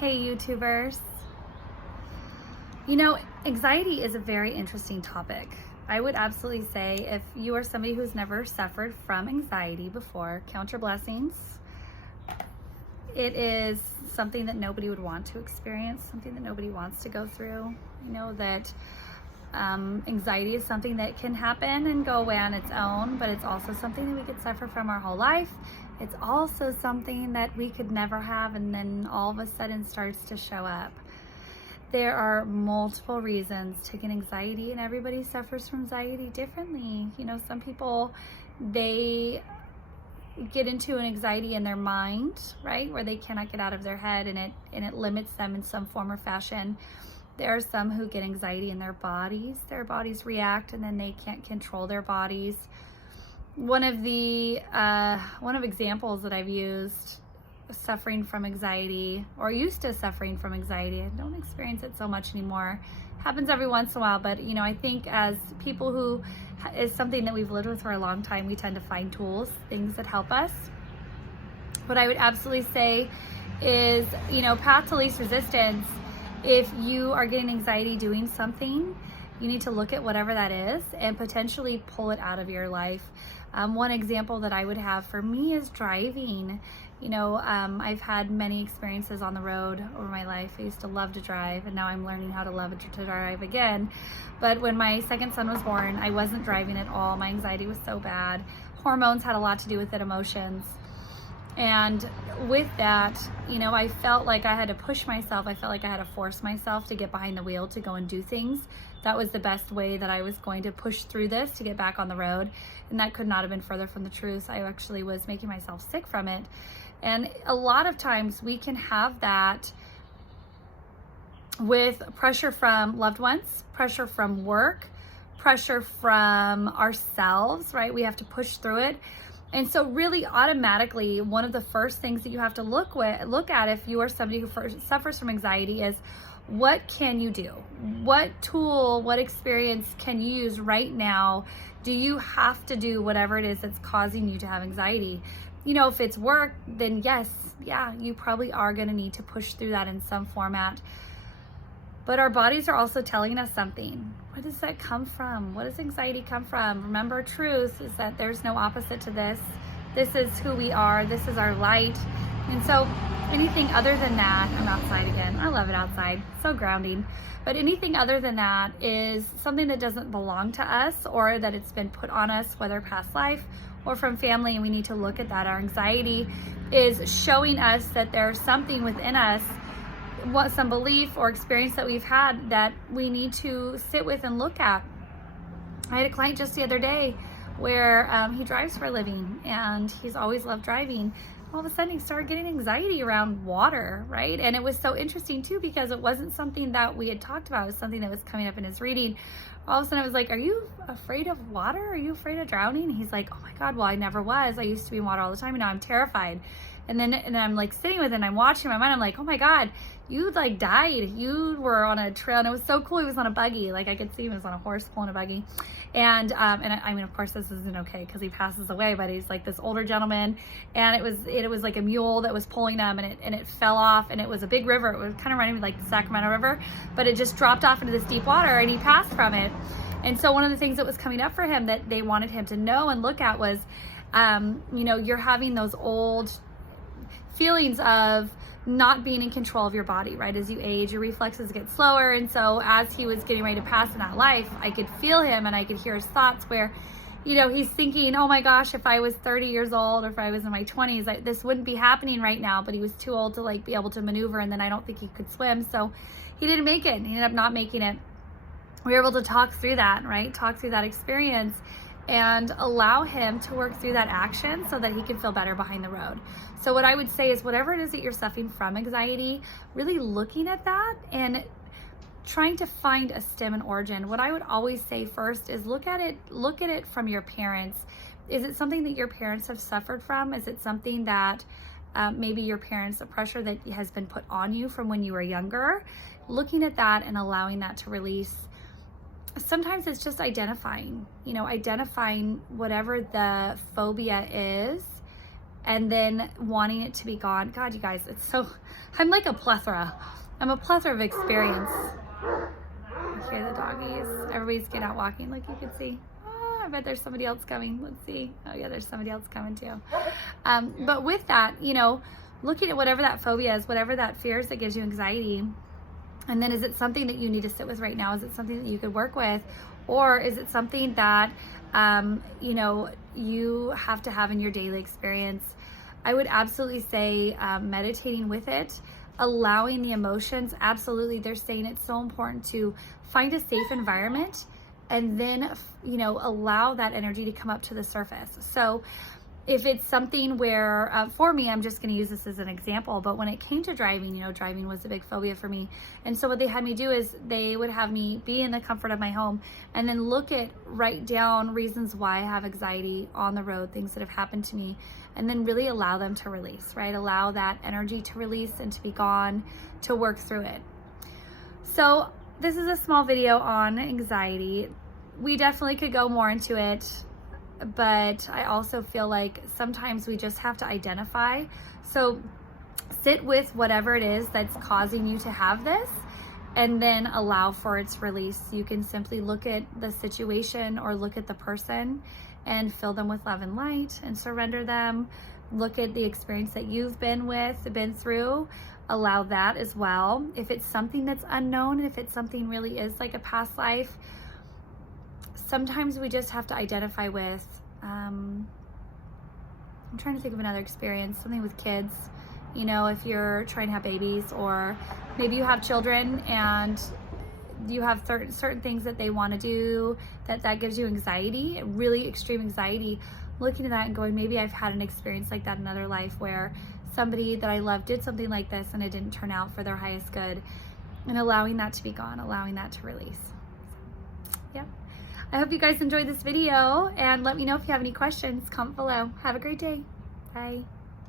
Hey YouTubers. Anxiety is a very interesting topic. I would absolutely say if you are somebody who's never suffered from anxiety before, count your blessings. It is something that nobody would want to experience, something that nobody wants to go through. That anxiety is something that can happen and go away on its own, but it's also something that we could suffer from our whole life. It's also something that we could never have and then all of a sudden starts to show up. There are multiple reasons to get anxiety, and everybody suffers from anxiety differently. Some people, they get into an anxiety in their mind, right, where they cannot get out of their head, and it limits them in some form or fashion. There are some who get anxiety in their bodies. Their bodies react, and then they can't control their bodies. One of examples that I've used, suffering from anxiety, or used to suffering from anxiety, I don't experience it so much anymore. Happens every once in a while, but I think as people who is something that we've lived with for a long time, we tend to find tools, things that help us. What I would absolutely say is, path to least resistance. If you are getting anxiety doing something, you need to look at whatever that is and potentially pull it out of your life. One example that I would have for me is driving. I've had many experiences on the road over my life. I used to love to drive, and now I'm learning how to love to drive again. But when my second son was born, I wasn't driving at all. My anxiety was so bad. Hormones had a lot to do with it, emotions. And with that, I felt like I had to push myself. I felt like I had to force myself to get behind the wheel to go and do things. That was the best way that I was going to push through this to get back on the road. And that could not have been further from the truth. I actually was making myself sick from it. And a lot of times we can have that with pressure from loved ones, pressure from work, pressure from ourselves, right? We have to push through it. And so really automatically, one of the first things that you have to look at if you are somebody who suffers from anxiety is, what can you do? What tool, what experience can you use right now? Do you have to do whatever it is that's causing you to have anxiety? If it's work, then yes, you probably are going to need to push through that in some format. But our bodies are also telling us something. Where does that come from? What does anxiety come from? Remember, truth is that there's no opposite to this. This is who we are. This is our light. And so anything other than that, I'm outside again. I love it outside. So grounding. But anything other than that is something that doesn't belong to us, or that it's been put on us, whether past life or from family, and we need to look at that. Our anxiety is showing us that there's something within us, some belief or experience that we've had that we need to sit with and look at. I had a client just the other day where he drives for a living, and he's always loved driving. All of a sudden he started getting anxiety around water, right? And it was so interesting too, because it wasn't something that we had talked about. It was something that was coming up in his reading. All of a sudden I was like, are you afraid of water? Are you afraid of drowning? And he's like, oh my God, well, I never was. I used to be in water all the time, and now I'm terrified. And I'm like sitting with it, and I'm watching my mind. I'm like, oh my God, you like died. You were on a trail, and it was so cool. He was on a buggy. Like I could see him, he was on a horse pulling a buggy. And I mean, of course this isn't okay because he passes away, but he's like this older gentleman, and it was like a mule that was pulling him, and it fell off, and it was a big river. It was kind of running me like the Sacramento River, but it just dropped off into this deep water, and he passed from it. And so one of the things that was coming up for him that they wanted him to know and look at was, you're having those old feelings of not being in control of your body, right? As you age, your reflexes get slower. And so as he was getting ready to pass in that life, I could feel him, and I could hear his thoughts where, he's thinking, oh my gosh, if I was 30 years old, or if I was in my 20s, this wouldn't be happening right now. But he was too old to like be able to maneuver. And then I don't think he could swim. So he didn't make it. He ended up not making it. We were able to talk through that, right? Talk through that experience and allow him to work through that action so that he can feel better behind the road. So what I would say is, whatever it is that you're suffering from anxiety, really looking at that and trying to find a stem and origin. What I would always say first is look at it from your parents. Is it something that your parents have suffered from? Is it something that maybe your parents, a pressure that has been put on you from when you were younger? Looking at that and allowing that to release. Sometimes it's just identifying whatever the phobia is, and then wanting it to be gone. God, you guys, it's so, I'm like a plethora. I'm a plethora of experience. You hear the doggies. Everybody's getting out walking, like you can see. Oh, I bet there's somebody else coming. Let's see. Oh yeah, there's somebody else coming too. But with that, you know, looking at whatever that phobia is, whatever that fear is that gives you anxiety, and then is it something that you need to sit with right now? Is it something that you could work with? Or is it something that, you know, you have to have in your daily experience? I would absolutely say meditating with it, allowing the emotions. Absolutely, they're saying it's so important to find a safe environment and then, you know, allow that energy to come up to the surface. So if it's something where, for me, I'm just going to use this as an example, but when it came to driving, you know, driving was a big phobia for me. And so what they had me do is they would have me be in the comfort of my home and then write down reasons why I have anxiety on the road, things that have happened to me, and then really allow them to release, right? Allow that energy to release and to be gone, to work through it. So this is a small video on anxiety. We definitely could go more into it, but I also feel like sometimes we just have to identify. So sit with whatever it is that's causing you to have this and then allow for its release. You can simply look at the situation or look at the person and fill them with love and light and surrender them. Look at the experience that you've been through, allow that as well. If it's something that's unknown, if it's something really is like a past life, sometimes we just have to identify with, I'm trying to think of another experience, something with kids, you know, if you're trying to have babies, or maybe you have children and you have certain things that they want to do that gives you anxiety, really extreme anxiety. Looking at that and going, maybe I've had an experience like that in another life where somebody that I love did something like this and it didn't turn out for their highest good, and allowing that to be gone, allowing that to release. Yeah. I hope you guys enjoyed this video, and let me know if you have any questions. Comment below. Have a great day. Bye.